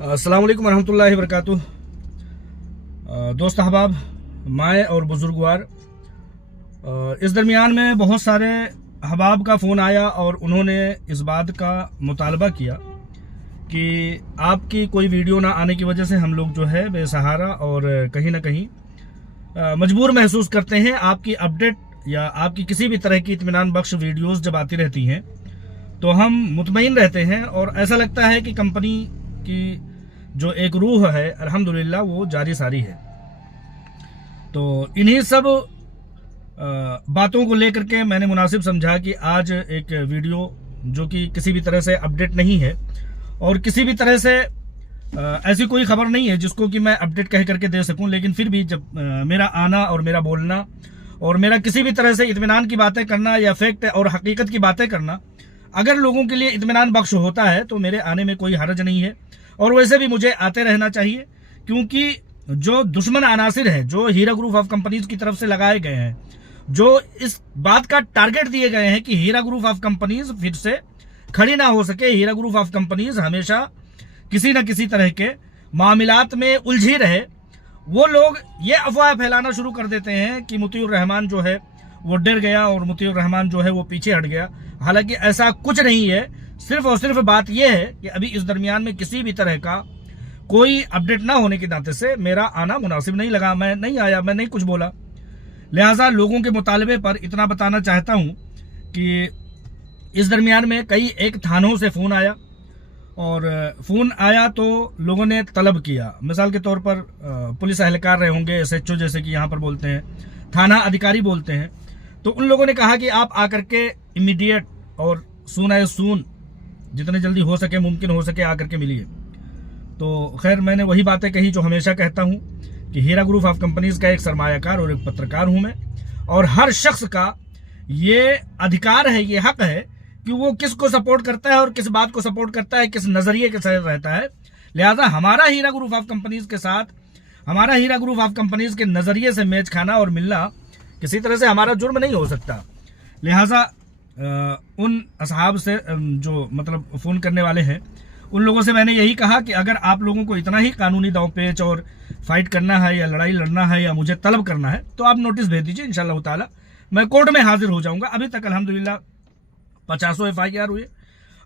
अस्सलाम वालेकुम रहमतुल्लाहि वबरकातुह। दोस्त अहबाब, माए और बुजुर्गवार, इस दरमियान में बहुत सारे अहबाब का फ़ोन आया और उन्होंने इस बात का मुतालबा किया कि आपकी कोई वीडियो ना आने की वजह से हम लोग जो है बेसहारा और कहीं ना कहीं मजबूर महसूस करते हैं। आपकी अपडेट या आपकी किसी भी तरह की इत्मीनान बख्श वीडियोस जब आती रहती हैं तो हम मुतमईन रहते हैं और ऐसा लगता है कि कंपनी की जो एक रूह है अल्हम्दुलिल्लाह वो जारी सारी है। तो इन्हीं सब बातों को लेकर के मैंने मुनासिब समझा कि आज एक वीडियो जो कि किसी भी तरह से अपडेट नहीं है और किसी भी तरह से ऐसी कोई खबर नहीं है जिसको कि मैं अपडेट कह करके दे सकूं, लेकिन फिर भी जब मेरा आना और मेरा बोलना और मेरा किसी भी तरह से इत्मीनान की बातें करना या फैक्ट और हकीकत की बातें करना अगर लोगों के लिए इत्मीनान बख्श होता है तो मेरे आने में कोई हर्ज नहीं है। और वैसे भी मुझे आते रहना चाहिए, क्योंकि जो दुश्मन अनासिर है जो हीरा ग्रुप ऑफ कंपनीज की तरफ से लगाए गए हैं, जो इस बात का टारगेट दिए गए हैं कि हीरा ग्रुप ऑफ कंपनीज फिर से खड़ी ना हो सके, हीरा ग्रुप ऑफ कंपनीज हमेशा किसी न किसी तरह के मामलात में उलझी रहे, वो लोग ये अफवाह फैलाना शुरू कर देते हैं कि मुतीउर रहमान जो है वो डर गया और मुतीउर रहमान जो है वो पीछे हट गया। हालांकि ऐसा कुछ नहीं है। सिर्फ और सिर्फ बात यह है कि अभी इस दरमियान में किसी भी तरह का कोई अपडेट ना होने के नाते से मेरा आना मुनासिब नहीं लगा। मैं नहीं आया, मैं नहीं कुछ बोला। लिहाजा लोगों के मुतालबे पर इतना बताना चाहता हूं कि इस दरमियान में कई एक थानों से फ़ोन आया और फ़ोन आया तो लोगों ने तलब किया। मिसाल के तौर पर पुलिस एहलकार रहे होंगे, SHO जैसे कि यहाँ पर बोलते हैं, थाना अधिकारी बोलते हैं, तो उन लोगों ने कहा कि आप आकर के इमीडिएट और सून जितने जल्दी हो सके, मुमकिन हो सके, आकर के मिलिए। तो खैर मैंने वही बातें कही जो हमेशा कहता हूं कि हीरा ग्रुप ऑफ कंपनीज का एक सरमायाकार और एक पत्रकार हूं मैं, और हर शख्स का ये अधिकार है, ये हक है कि वो किसको सपोर्ट करता है और किस बात को सपोर्ट करता है, किस नजरिए के साथ रहता है। लिहाजा हमारा हीरा ग्रुप ऑफ कंपनीज के साथ, हमारा हीरा ग्रुप ऑफ कंपनीज के नजरिए से मैच खाना और मिलना किसी तरह से हमारा जुर्म नहीं हो सकता। लिहाजा उन असहाब से जो मतलब फ़ोन करने वाले हैं उन लोगों से मैंने यही कहा कि अगर आप लोगों को इतना ही कानूनी दांव पेच और फाइट करना है या लड़ाई लड़ना है या मुझे तलब करना है तो आप नोटिस भेज दीजिए, इंशाल्लाह ताला मैं कोर्ट में हाजिर हो जाऊंगा। अभी तक अल्हम्दुलिल्लाह 50 FIR हुए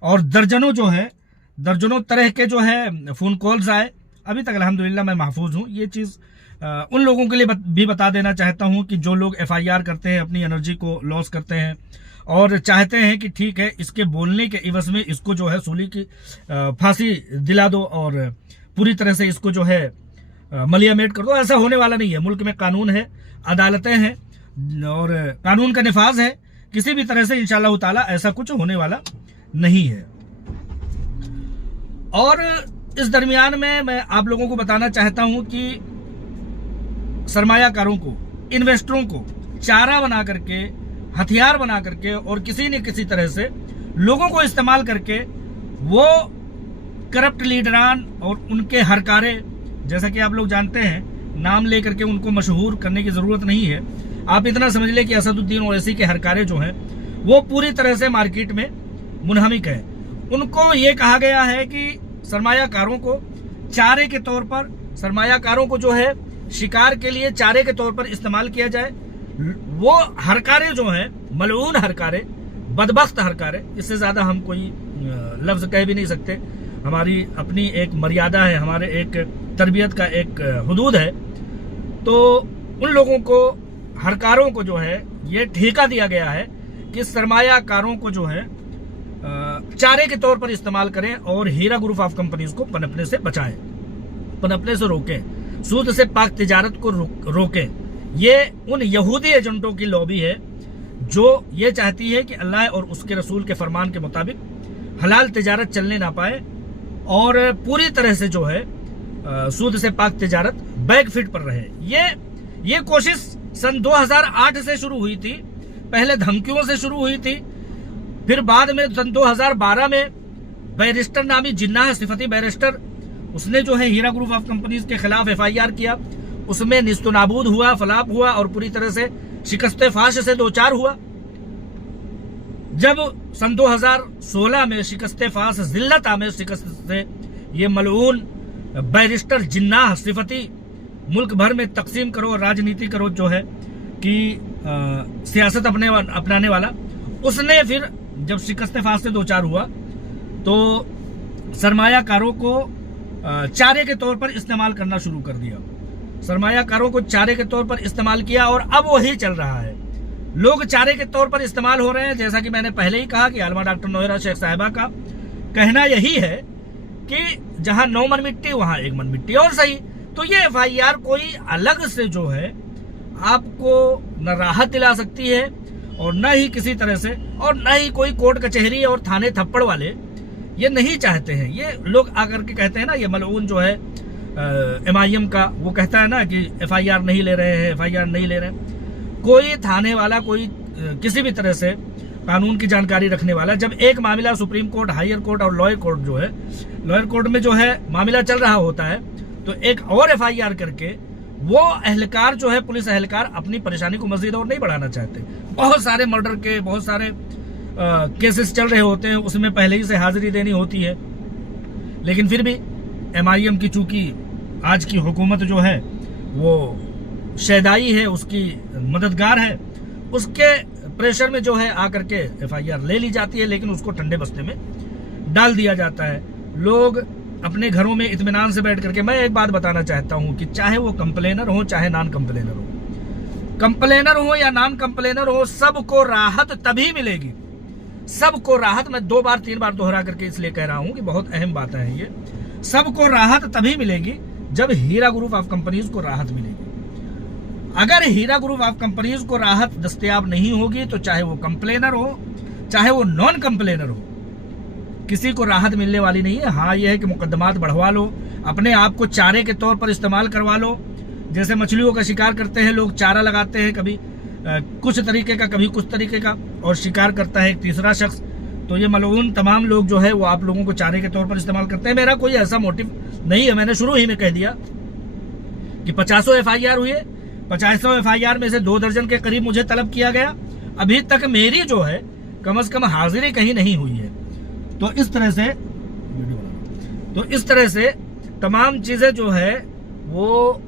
और दर्जनों तरह के जो है फ़ोन कॉल्स आए। अभी तक अल्हम्दुलिल्लाह मैं महफूज हूँ। ये चीज़ उन लोगों के लिए भी बता देना चाहता हूँ कि जो लोग FIR करते हैं, अपनी एनर्जी को लॉस करते हैं और चाहते हैं कि ठीक है इसके बोलने के इवज में इसको जो है सूली की फांसी दिला दो और पूरी तरह से इसको जो है मलियामेट कर दो। ऐसा होने वाला नहीं है। मुल्क में कानून है, अदालतें हैं और कानून का निफाज है। किसी भी तरह से इंशाअल्लाह ताला ऐसा कुछ होने वाला नहीं है। और इस दरमियान में मैं आप लोगों को बताना चाहता हूं कि सरमायाकारों को, इन्वेस्टरों को चारा बना करके, हथियार बना करके और किसी न किसी तरह से लोगों को इस्तेमाल करके वो करप्ट लीडरान और उनके हरकारे, जैसा कि आप लोग जानते हैं, नाम लेकर के उनको मशहूर करने की जरूरत नहीं है। आप इतना समझ लें कि असदुद्दीन ओवैसी के हरकारे जो हैं वो पूरी तरह से मार्केट में मुनहमिक है। उनको ये कहा गया है कि सरमायाकारों को चारे के तौर पर, सरमायाकारों को जो है शिकार के लिए चारे के तौर पर इस्तेमाल किया जाए। वो हरकारे जो हैं, मलऊन हरकारे, बदबख्त हरकारे, इससे ज्यादा हम कोई लफ्ज कह भी नहीं सकते। हमारी अपनी एक मर्यादा है, हमारे एक तरबियत का एक हुदूद है। तो उन लोगों को, हरकारों को जो है ये ठेका दिया गया है कि सरमायाकारों को जो है चारे के तौर पर इस्तेमाल करें और हीरा ग्रुप ऑफ कंपनीज को पनपने से बचाएं, पनपने से रोकें, सूद से पाक तिजारत को रोकें। ये उन यहूदी एजेंटों की लॉबी है जो ये चाहती है कि अल्लाह और उसके रसूल के फरमान के मुताबिक हलाल तिजारत चलने ना पाए और पूरी तरह से जो है सूद से पाक तिजारत बैकफीट पर रहे। ये कोशिश सन 2008 से शुरू हुई थी। पहले धमकियों से शुरू हुई थी, फिर बाद में सन 2012 में बैरिस्टर नामी जिन्ना सिफती बैरिस्टर, उसने जो है हीरा ग्रुप ऑफ कंपनीज के खिलाफ FIR किया। उसमें निस्तनाबूद हुआ, फलाप हुआ और पूरी तरह से शिकस्ते फाश से दो चार हुआ। जब सन 2016 में शिकस्ते फाश, जिल्लत आमेज शिकस्त से ये मलऊन बैरिस्टर जिन्नाह सिफती मुल्क भर में तकसीम करो, राजनीति करो जो है कि सियासत अपनाने वाला, उसने फिर जब शिकस्त फासे दो चार हुआ तो सरमायाकारों को चारे के तौर पर इस्तेमाल करना शुरू कर दिया। सरमायाकारों को चारे के तौर पर इस्तेमाल किया और अब वही चल रहा है। लोग चारे के तौर पर इस्तेमाल हो रहे हैं। जैसा कि मैंने पहले ही कहा कि आलमा डॉक्टर नौहरा शेख साहिबा का कहना यही है कि जहां 9 मन मिट्टी वहां 1 मन मिट्टी। और सही तो ये FIR कोई अलग से जो है आपको न राहत दिला सकती है और न ही किसी तरह से, और न ही कोई कोर्ट कचहरी और थाने थप्पड़ वाले ये नहीं चाहते हैं। ये लोग आकर के कहते हैं ना, ये मलऊन जो है MIM का, वो कहता है ना कि FIR नहीं ले रहे हैं, FIR नहीं ले रहे हैं। कोई थाने वाला, कोई किसी भी तरह से कानून की जानकारी रखने वाला, जब एक मामला सुप्रीम कोर्ट, हायर कोर्ट और लोअर कोर्ट जो है, लोअर कोर्ट में जो है मामला चल रहा होता है, तो एक और FIR करके वो अहलकार जो है, पुलिस अहलकार, अपनी परेशानी को मजीद और नहीं बढ़ाना चाहते। बहुत सारे मर्डर के बहुत सारे केसेस चल रहे होते हैं, उसमें पहले ही से हाजिरी देनी होती है। लेकिन फिर भी MIM की चूंकि आज की हुकूमत जो है वो शैदाई है, उसकी मददगार है, उसके प्रेशर में जो है आकर के FIR ले ली जाती है, लेकिन उसको ठंडे बस्ते में डाल दिया जाता है। लोग अपने घरों में इत्मीनान से बैठ करके, मैं एक बात बताना चाहता हूं कि चाहे वो कंप्लेनर हो चाहे नॉन कंप्लेनर हो, कंप्लेनर हो या नॉन कंप्लेनर हो, सबको राहत तभी मिलेगी, सबको राहत। मैं 2 बार 3 बार दोहरा करके इसलिए कह रहा हूं कि बहुत अहम बात है ये। सबको राहत तभी मिलेगी जब हीरा ग्रुप ऑफ कंपनीज को राहत मिलेगी। अगर हीरा ग्रुप ऑफ कंपनीज को राहत दस्तयाब नहीं होगी तो चाहे वो कंप्लेनर हो चाहे वो नॉन कंप्लेनर हो, किसी को राहत मिलने वाली नहीं है। हाँ, यह है कि मुकदमात बढ़वा लो, अपने आप को चारे के तौर पर इस्तेमाल करवा लो। जैसे मछलियों का शिकार करते हैं लोग, चारा लगाते हैं, कभी कुछ तरीके का, कभी कुछ तरीके का, और शिकार करता है एक तीसरा शख्स। तो ये मलऊन तमाम लोग जो है वो आप लोगों को चारे के तौर पर इस्तेमाल करते हैं। मेरा कोई ऐसा मोटिव नहीं है। मैंने शुरू ही में कह दिया कि 50 FIR हुए, 50 FIR में से 2 दर्जन के करीब मुझे तलब किया गया। अभी तक मेरी जो है कम से कम हाजिरी कहीं नहीं हुई है। तो इस तरह से तमाम चीजें जो है वो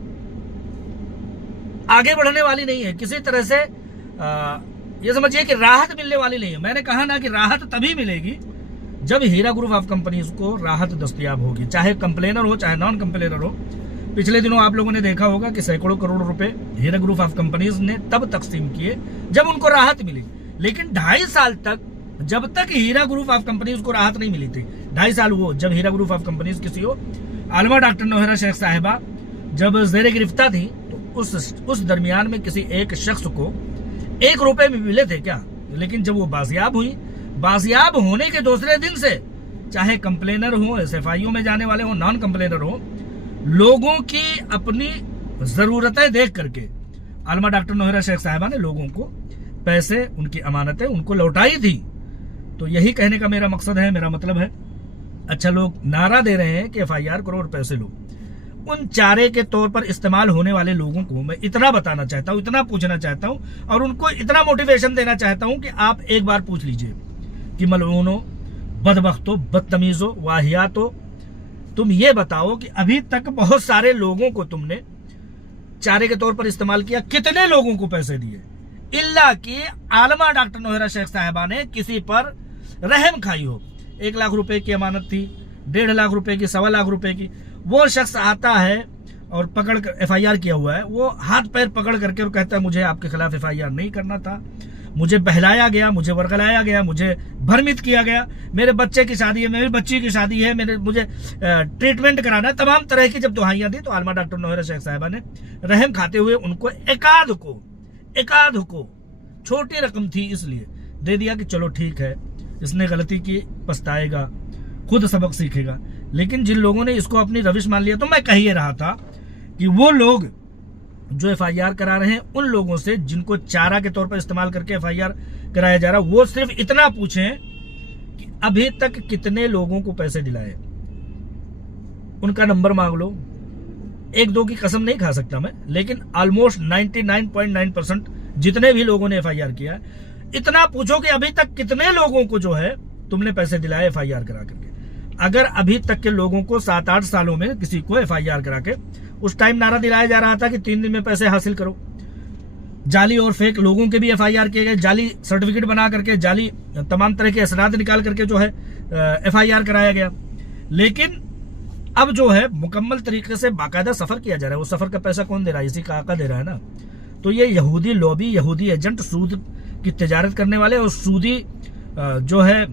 आगे बढ़ने वाली नहीं है किसी तरह से। ये समझिए कि राहत मिलने वाली नहीं है। मैंने कहा ना कि राहत तभी मिलेगी जब हीरा ग्रुप ऑफ कंपनीज को राहत दस्तयाब होगी, चाहे कंप्लेनर हो चाहे नॉन कंप्लेनर हो। पिछले दिनों आप लोगों ने देखा होगा कि सैकड़ों करोड़ रुपए हीरा ग्रुप ऑफ कंपनीज ने तब तकसीम किए जब उनको राहत मिली। लेकिन 2.5 साल तक, जब तक हीरा ग्रुप ऑफ कंपनीज को राहत नहीं मिली थी, 2.5 साल वो जब हीरा ग्रुप ऑफ कंपनीज की CEO आलमा डॉक्टर नौहरा शेख साहिबा जब जेर गिरफ्तार थी, तो उस दरमियान में किसी एक शख्स को 1 रुपए भी मिले थे क्या? लेकिन जब वो बाजियाब हुई, बाजियाब होने के दूसरे दिन से, चाहे कंप्लेनर हो, SFIO में जाने वाले हो, नॉन कंप्लेनर हो, लोगों की अपनी जरूरतें देख करके आलमा डॉक्टर नौहरा शेख साहिबा ने लोगों को पैसे, उनकी अमानतें उनको लौटाई थी। तो यही कहने का मेरा मकसद है, मेरा मतलब है। अच्छा, लोग नारा दे रहे हैं कि FIR करो और पैसे लो। उन चारे के तौर पर इस्तेमाल होने वाले लोगों को मैं इतना बताना चाहता हूं, इतना पूछना चाहता हूं, और उनको इतना मोटिवेशन देना चाहता हूं कि आप एक बार पूछ लीजिए कि मलऊनो, बदबख्तो, बदतमीजो, वाहियातो, तुम ये बताओ कि अभी तक बहुत सारे लोगों को तुमने चारे के तौर पर इस्तेमाल किया, कितने लोगों को पैसे दिए? इल्ला कि आलमा डॉक्टर नौहरा शेख साहिबा ने किसी पर रहम खाई हो। 1 लाख रुपए की अमानत थी, 1.5 लाख रुपए की, 1.25 लाख रुपए की। वो शख्स आता है और पकड़ कर, FIR किया हुआ है, वो हाथ पैर पकड़ करके और कहता है मुझे आपके खिलाफ FIR नहीं करना था, मुझे बहलाया गया, मुझे वर्गलाया गया, मुझे भ्रमित किया गया, मेरे बच्चे की शादी है, मेरी बच्ची की शादी है, मुझे ट्रीटमेंट कराना है। तमाम तरह की जब दुहाइयां दी तो आलमा डॉक्टर नौहरा शेख साहिबा ने रहम खाते हुए उनको एकाध को छोटी रकम थी इसलिए दे दिया कि चलो ठीक है, इसने गलती की, पछताएगा, खुद सबक सीखेगा। लेकिन जिन लोगों ने इसको अपनी रविश मान लिया, तो मैं कह ही रहा था कि वो लोग जो FIR करा रहे हैं, उन लोगों से जिनको चारा के तौर पर इस्तेमाल करके FIR कराया जा रहा, वो सिर्फ इतना पूछें कि अभी तक कितने लोगों को पैसे दिलाए, उनका नंबर मांग लो। 1-2 की कसम नहीं खा सकता मैं, लेकिन ऑलमोस्ट 99.9% जितने भी लोगों ने FIR किया है, इतना पूछो कि अभी तक कितने लोगों को जो है तुमने पैसे दिलाए FIR करा करके। अगर अभी तक के लोगों को 7-8 सालों में किसी को FIR करा के, उस टाइम नारा दिलाया जा रहा था कि 3 दिन में पैसे हासिल करो, जाली और फेक लोगों के भी FIR किए गए, जाली सर्टिफिकेट बना करके, जाली तमाम तरह के असनाद निकाल करके जो है FIR कराया गया। लेकिन अब जो है मुकम्मल तरीके से बाकायदा सफर किया जा रहा है। वो सफर का पैसा कौन दे रहा है? इसी का आका दे रहा है ना। तो ये यहूदी लॉबी, यहूदी एजेंट, सूद की तिजारत करने वाले और सूदी जो है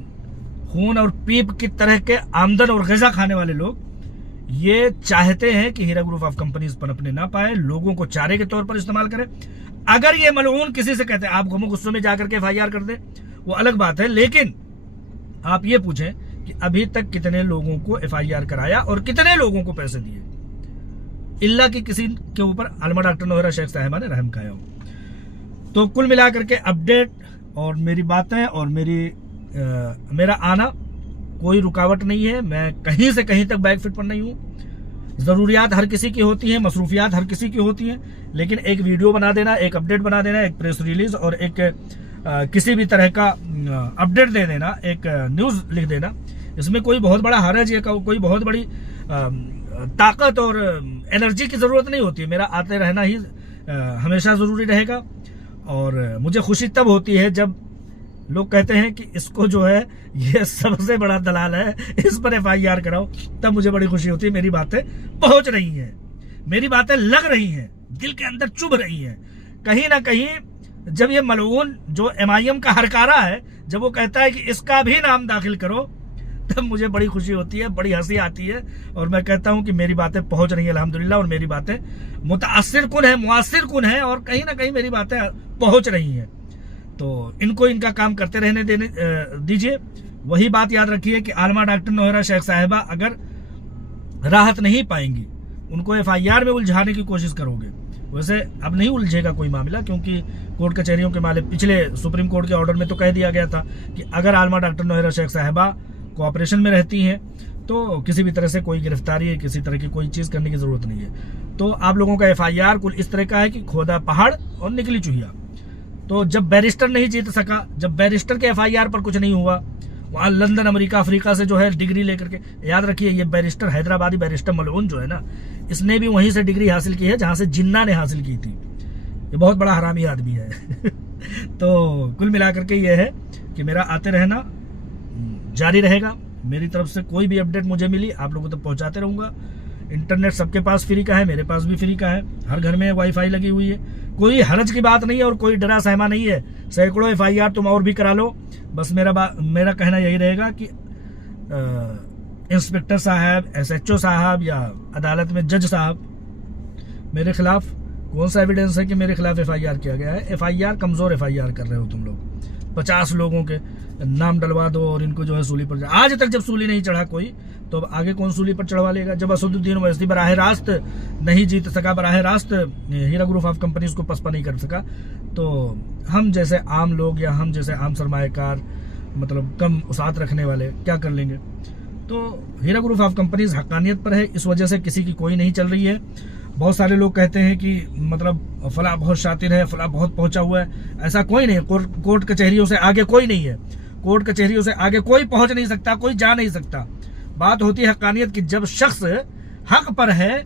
खून और पीप की तरह के आमदन और ग़िज़ा खाने वाले लोग ये चाहते हैं कि हीरा ग्रुप ऑफ कंपनीज पनपने ना पाए, लोगों को चारे के तौर पर इस्तेमाल करें। अगर ये मलऊन किसी से कहते हैं आप गमो गुस्सों में जाकर के FIR कर दे, वो अलग बात है। लेकिन आप ये पूछें कि अभी तक कितने लोगों को FIR कराया और कितने लोगों को पैसे दिए, इल्ला कि किसी के ऊपर आलमा डॉक्टर नोहरा शेख साहिबा ने रहम खाया हो। तो कुल मिलाकर के अपडेट और मेरी बातें और मेरा आना कोई रुकावट नहीं है। मैं कहीं से कहीं तक बैक फिट पर नहीं हूँ। ज़रूरियात हर किसी की होती हैं, मसरूफियात हर किसी की होती हैं, लेकिन एक वीडियो बना देना, एक अपडेट बना देना, एक प्रेस रिलीज और एक किसी भी तरह का अपडेट दे देना, एक न्यूज़ लिख देना, इसमें कोई बहुत बड़ा हरज या कोई बहुत बड़ी ताकत और एनर्जी की ज़रूरत नहीं होती। मेरा आते रहना ही हमेशा ज़रूरी रहेगा। और मुझे खुशी तब होती है जब लोग कहते हैं कि इसको जो है ये सबसे बड़ा दलाल है, इस पर FIR कराओ, तब मुझे बड़ी खुशी होती है। मेरी बातें पहुंच रही हैं, मेरी बातें लग रही हैं, दिल के अंदर चुभ रही हैं। कहीं ना कहीं जब ये मलऊन जो MIM का हरकारा है, जब वो कहता है कि इसका भी नाम दाखिल करो, तब मुझे बड़ी खुशी होती है, बड़ी हंसी आती है। और मैं कहता हूं कि मेरी बातें पहुंच रही है अल्हम्दुलिल्लाह, और मेरी बातें मुतासिर कुन है, मुआसिर कुन है, और कहीं ना कहीं मेरी बातें पहुंच रही हैं। तो इनको इनका काम करते रहने दीजिए। वही बात याद रखिए कि आलमा डॉक्टर नोहरा शेख साहिबा अगर राहत नहीं पाएंगी, उनको FIR में उलझाने की कोशिश करोगे, वैसे अब नहीं उलझेगा कोई मामला, क्योंकि कोर्ट कचहरियों के मामले पिछले सुप्रीम कोर्ट के ऑर्डर में तो कह दिया गया था कि अगर आलमा डॉक्टर नोहरा शेख साहिबा कोऑपरेशन में रहती हैं तो किसी भी तरह से कोई गिरफ्तारी या किसी तरह की कोई चीज़ करने की ज़रूरत नहीं है। तो आप लोगों का FIR कुल इस तरह का है कि खोदा पहाड़ और निकली चूहिया। तो जब बैरिस्टर नहीं जीत सका, जब बैरिस्टर के FIR पर कुछ नहीं हुआ, वहाँ लंदन, अमेरिका, अफ्रीका से जो है डिग्री लेकर के, याद रखिए ये बैरिस्टर, हैदराबादी बैरिस्टर मलऊन जो है ना, इसने भी वहीं से डिग्री हासिल की है जहाँ से जिन्ना ने हासिल की थी। ये बहुत बड़ा हरामी आदमी है। तो कुल मिलाकर के ये है कि मेरा आते रहना जारी रहेगा। मेरी तरफ से कोई भी अपडेट मुझे मिली आप लोगों तक पहुंचाते रहूंगा। इंटरनेट सबके पास फ्री का है, मेरे पास भी फ्री का है, हर घर में वाईफाई लगी हुई है, कोई हरज की बात नहीं है और कोई डरा सहमा नहीं है। सैकड़ों FIR तुम और भी करा लो। बस मेरा कहना यही रहेगा कि इंस्पेक्टर साहब, SHO साहब या अदालत में जज साहब, मेरे खिलाफ कौन सा एविडेंस है कि मेरे खिलाफ FIR किया गया है? FIR कमजोर FIR कर रहे हो तुम लोग। 50 लोगों के नाम डलवा दो और इनको जो है सूली पर, आज तक जब सूली नहीं चढ़ा कोई, तो अब आगे कौन सूली पर चढ़वा लेगा? जब असदुद्दीन ओवैसी बराह रास्त नहीं जीत सका, बराह रास्त हीरा ग्रुप ऑफ कंपनीज को पसपा नहीं कर सका, तो हम जैसे आम लोग या हम जैसे आम सरमाएकार, मतलब कम उसात रखने वाले क्या कर लेंगे? तो हीरा ग्रुप ऑफ कंपनीज हक्कानियत पर है, इस वजह से किसी की कोई नहीं चल रही है। बहुत सारे लोग कहते हैं कि मतलब फला बहुत शातिर है, फला बहुत पहुंचा हुआ है। ऐसा कोई नहीं है। कोर्ट कचहरियों से आगे कोई नहीं है। कोर्ट कचहरियों से आगे कोई पहुंच नहीं सकता, कोई जा नहीं सकता। बात होती है हक्कानियत की। जब शख्स हक पर है,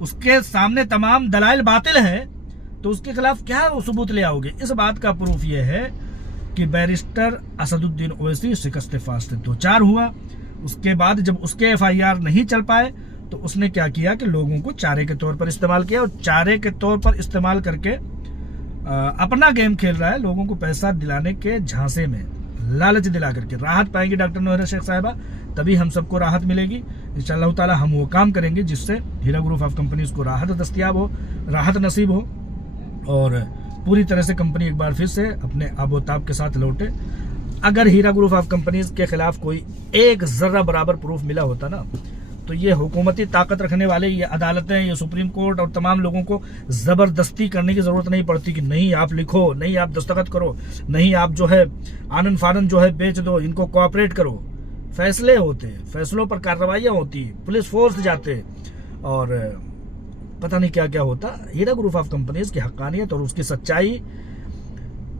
उसके सामने तमाम दलाइल बातिल है, तो उसके खिलाफ क्या सबूत ले आओगे? इस बात का प्रूफ यह है कि बैरिस्टर असदुद्दीन ओवैसी शिकस्त फास्ट 2-4 हुआ। उसके बाद जब उसके FIR नहीं चल पाए, तो उसने क्या किया कि लोगों को चारे के तौर पर इस्तेमाल किया, और चारे के तौर पर इस्तेमाल करके अपना गेम खेल रहा है, लोगों को पैसा दिलाने के झांसे में, लालच दिला करके। राहत पाएंगी डॉक्टर नोहरा शेख साहिबा, तभी हम सबको राहत मिलेगी इंशाअल्लाह ताला। हम वो काम करेंगे जिससे हीरा ग्रुप ऑफ कंपनीज को राहत दस्तियाब हो, राहत नसीब हो, और पूरी तरह से कंपनी एक बार फिर से अपने आबोताब के साथ लौटे। अगर हीरा ग्रुप ऑफ कंपनीज के खिलाफ कोई एक जर्रा बराबर प्रूफ मिला होता ना, तो ये हुकूमती ताकत रखने वाले, ये अदालतें, ये सुप्रीम कोर्ट और तमाम लोगों को जबरदस्ती करने की जरूरत नहीं पड़ती कि नहीं आप लिखो, नहीं आप दस्तखत करो, नहीं आप जो है आनन फानन जो है बेच दो, इनको कोऑपरेट करो। फैसले होते, फैसलों पर कार्रवाइयाँ होती, पुलिस फोर्स जाते, और पता नहीं क्या क्या होता। हीरा ग्रुप ऑफ कंपनीज की हक्कानियत और उसकी सच्चाई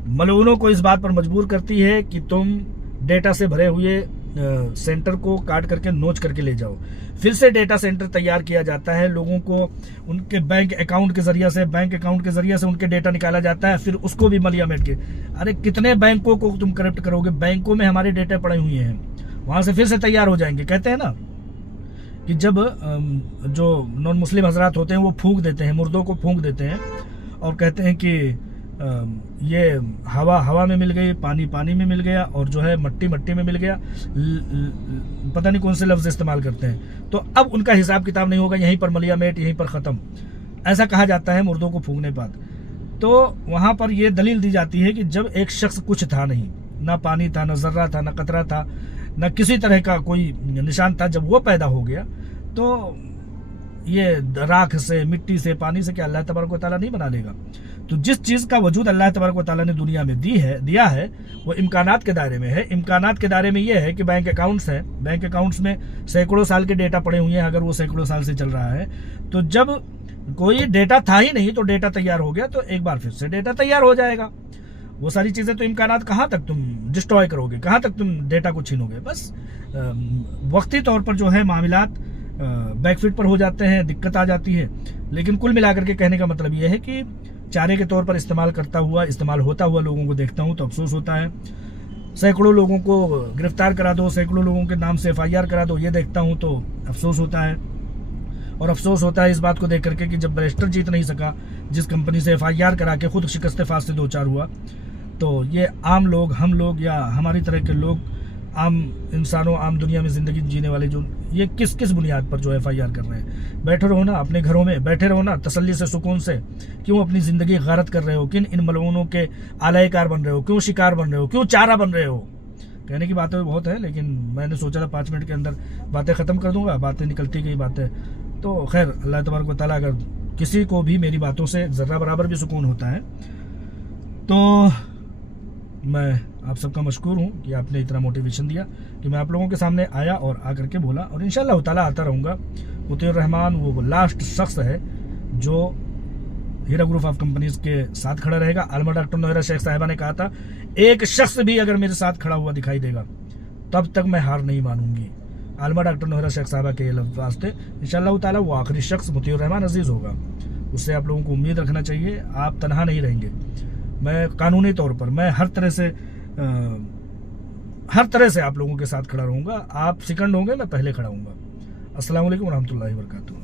मलऊनों को इस बात पर मजबूर करती है कि तुम डेटा से भरे हुए सेंटर को काट करके नोच करके ले जाओ। फिर से डेटा सेंटर तैयार किया जाता है, लोगों को उनके बैंक अकाउंट के जरिए से उनके डेटा निकाला जाता है, फिर उसको भी मलिया-मेट के। अरे कितने बैंकों को तुम करप्ट करोगे? बैंकों में हमारे डेटा पड़े हुए हैं, वहां से फिर से तैयार हो जाएंगे। कहते हैं ना कि जब जो नॉन मुस्लिम हजरात होते हैं वो फूंक देते हैं, मुर्दों को फूंक देते हैं और कहते हैं कि ये हवा में मिल गई, पानी में मिल गया, और जो है मट्टी में मिल गया, पता नहीं कौन से लफ्ज इस्तेमाल करते हैं। तो अब उनका हिसाब किताब नहीं होगा, यहीं पर मलिया-मेट, यहीं पर ख़त्म, ऐसा कहा जाता है मुर्दों को फूंकने के बाद। तो वहां पर यह दलील दी जाती है कि जब एक शख्स कुछ था नहीं, ना पानी था, ना जर्रा था, ना कतरा था, ना किसी तरह का कोई निशान था, जब वो पैदा हो गया तो ये राख से, मिट्टी से, पानी से क्या अल्लाह तबारक व तआला नहीं बना लेगा? तो जिस चीज़ का वजूद अल्लाह तबारक व तआला ने दुनिया में दिया है वो इम्कानात के दायरे में है। इम्कानात के दायरे में ये है कि बैंक अकाउंट्स है, बैंक अकाउंट्स में सैकड़ों साल के डेटा पड़े हुए हैं। अगर वो सैकड़ों साल से चल रहा है तो जब कोई डेटा था ही नहीं तो डेटा तैयार हो गया तो एक बार फिर से डेटा तैयार हो जाएगा। वो सारी चीज़ें तो इम्कानात, कहाँ तक तुम डिस्ट्रॉय करोगे, कहाँ तक तुम डेटा को छीनोगे? बस वक्ती तौर पर जो है मामलात बैकफिट पर हो जाते हैं, दिक्कत आ जाती है। लेकिन कुल मिलाकर के कहने का मतलब यह है कि चारे के तौर पर इस्तेमाल होता हुआ लोगों को देखता हूं तो अफसोस होता है। सैकड़ों लोगों को गिरफ्तार करा दो, सैकड़ों लोगों के नाम से FIR करा दो, ये देखता हूं तो अफसोस होता है। और अफसोस होता है इस बात को देख करके कि जब बैरिस्टर जीत नहीं सका, जिस कंपनी से FIR करा के खुद शिकस्त फास से दो चार हुआ, तो ये आम लोग, हम लोग या हमारी तरह के लोग, आम इंसानों, आम दुनिया में ज़िंदगी जीने वाले, जो ये किस बुनियाद पर जो FIR कर रहे हैं? बैठे रहो ना अपने घरों में, बैठे रहो ना तसल्ली से, सुकून से। क्यों अपनी ज़िंदगी गारत कर रहे हो? किन इन मलऊनों के आलायकार बन रहे हो? क्यों शिकार बन रहे हो? क्यों चारा बन रहे हो? कहने की बातें बहुत है, लेकिन मैंने सोचा था 5 मिनट के अंदर बातें ख़त्म कर दूंगा, बातें निकलती गई बातें। तो खैर, अल्लाह तबारक व तआला, अगर किसी को भी मेरी बातों से ज़र्रा बराबर भी सुकून होता है तो मैं आप सबका मशकूर हूँ कि आपने इतना मोटिवेशन दिया कि मैं आप लोगों के सामने आया और आकर के बोला, और इंशाअल्लाह ताला आता रहूँगा। मुतीउर रहमान वो लास्ट शख्स है जो हीरा ग्रुप ऑफ कंपनीज के साथ खड़ा रहेगा। आलमा डॉक्टर नोहरा शेख साहिबा ने कहा था, एक शख्स भी अगर मेरे साथ खड़ा हुआ दिखाई देगा तब तक मैं हार नहीं मानूंगी। आलमा डॉक्टर नोहरा शेख साहिबा के लफ्ज़ थे। इंशाअल्लाह ताला वो आखिरी शख्स मुतीउर रहमान अजीज़ होगा, उससे आप लोगों को उम्मीद रखना चाहिए। आप तनहा नहीं रहेंगे। मैं कानूनी तौर पर, मैं हर तरह से आप लोगों के साथ खड़ा रहूँगा। आप सेकंड होंगे, मैं पहले खड़ा हूँगा। अस्सलाम वालेकुम रहमतुल्लाहि व बरकातुहू।